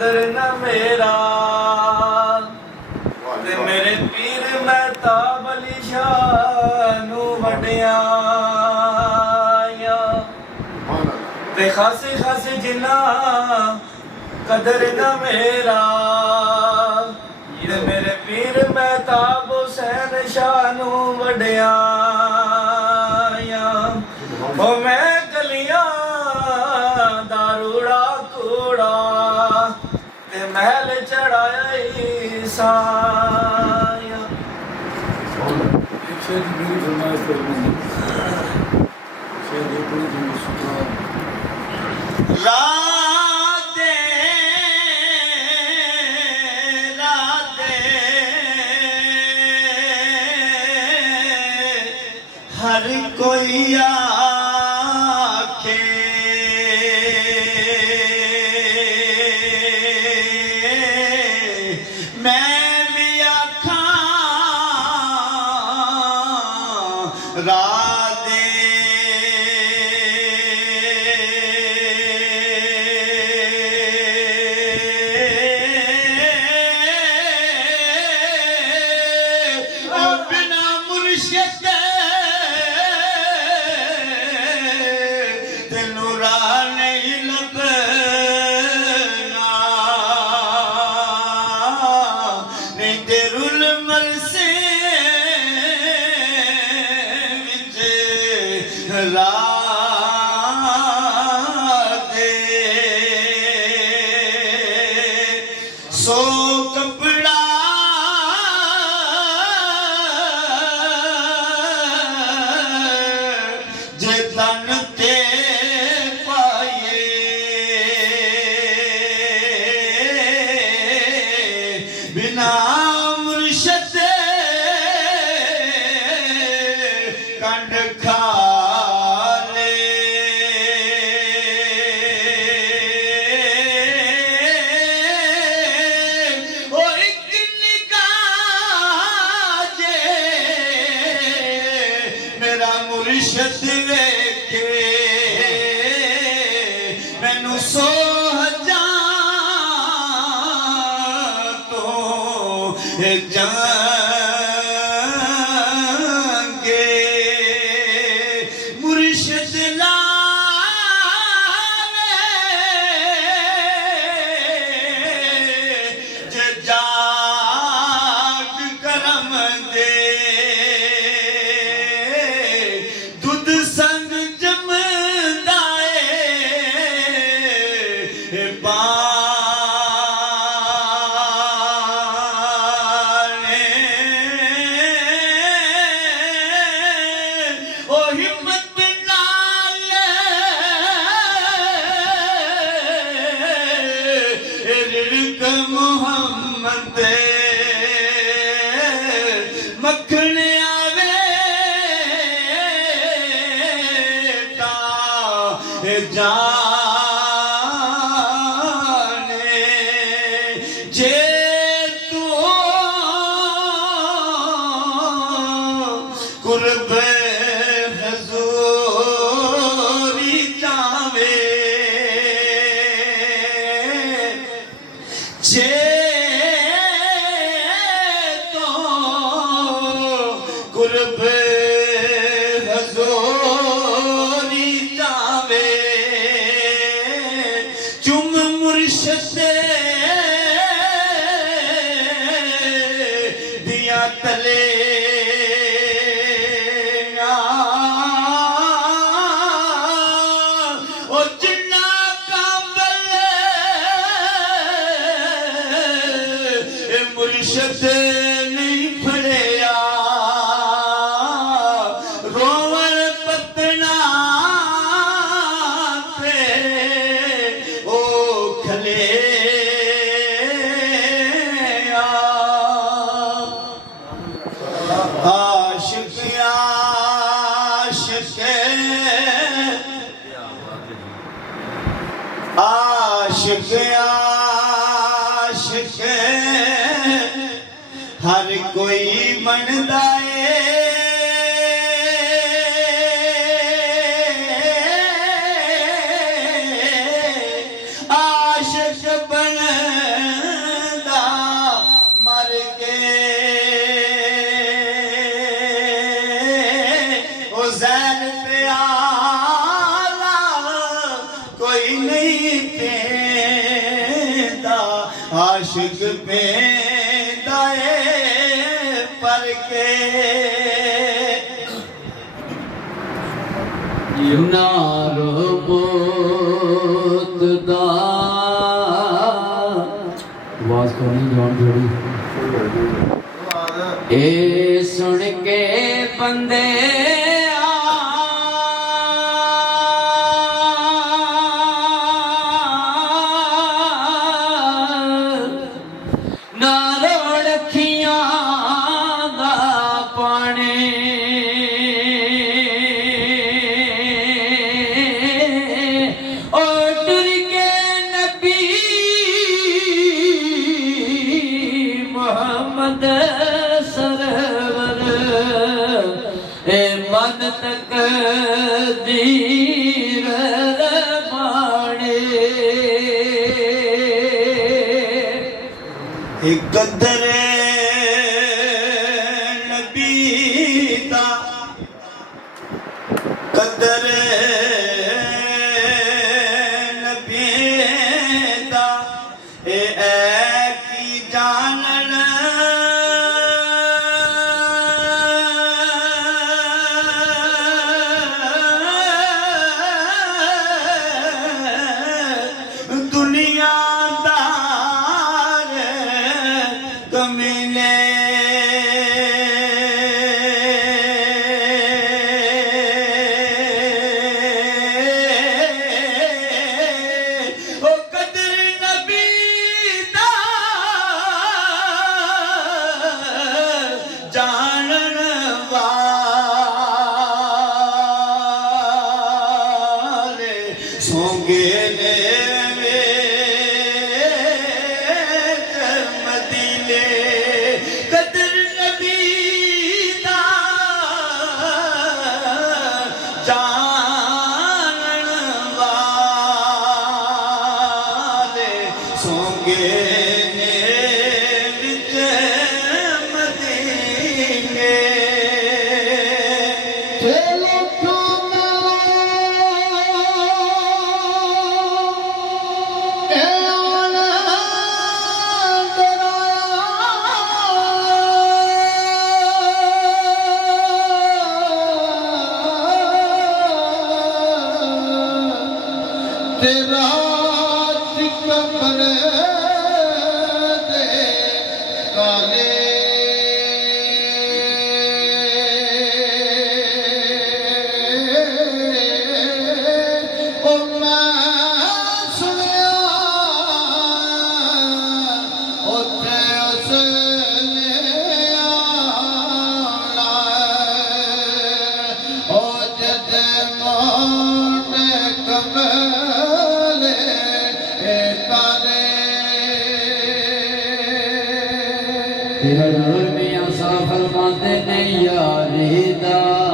न मेरा ते मेरे पीर महताब अली शाह नू वड्या ते खासे खासे जिन्ना कदर न मेरा ते मेरे पीर महताब हुसैन शाह नू वड्या ओ मैं गलियां दारूड़ा कूड़ा ते महल चढ़ाया ईसाया। राधे राधे हर कोई आखे मैं भी आखा राधे बिना मुर्शिद तेनूरा नहीं लभना नहीं तेरुल मरसे विच राधे सो कपड़ा जे तन ते पाए बिना मुर्शिद कंड खा ले ओ एक निगाह जे मेरा मुर्शिद वेखे मैनू 100,000 तो जांगे मुर्शिद लाले जे जाग करम दे दुध संग जमदाए बाने ओ हिम्मत नाल रिड़क मोहम्मद मखन आवे ता जाने जे तू कुर्ब हजूरी जावे जे तो कुर्ब हजूरी जावे चुम मुर्शिद दिया तले ओ जिन्ना काबल मुर्शिद नहीं फड़िया रोवर पतना पे ओ खले आशिक आशिक आशिक हर कोई बनदा आशिक बन आशिक पे दाए पर के नारो मोत दा आवाज को नहीं जान जोड़ी ए सुन के बंदे सरवर ए मन तक दीर माणे कदर नबी दा कदर नबी दा ए की जानन दुनियादार कमीने ओ कदर नबी दा जानन वाले सोंगे ने कदर नबी दा जानन वाले सोंगे ने विच मदीने तेरा कमर दे काले ओ मैं सुनिया उथे उसने आना ओ जद मोटे कमर तेरा नूर में आसा फरमाते ने यारी दा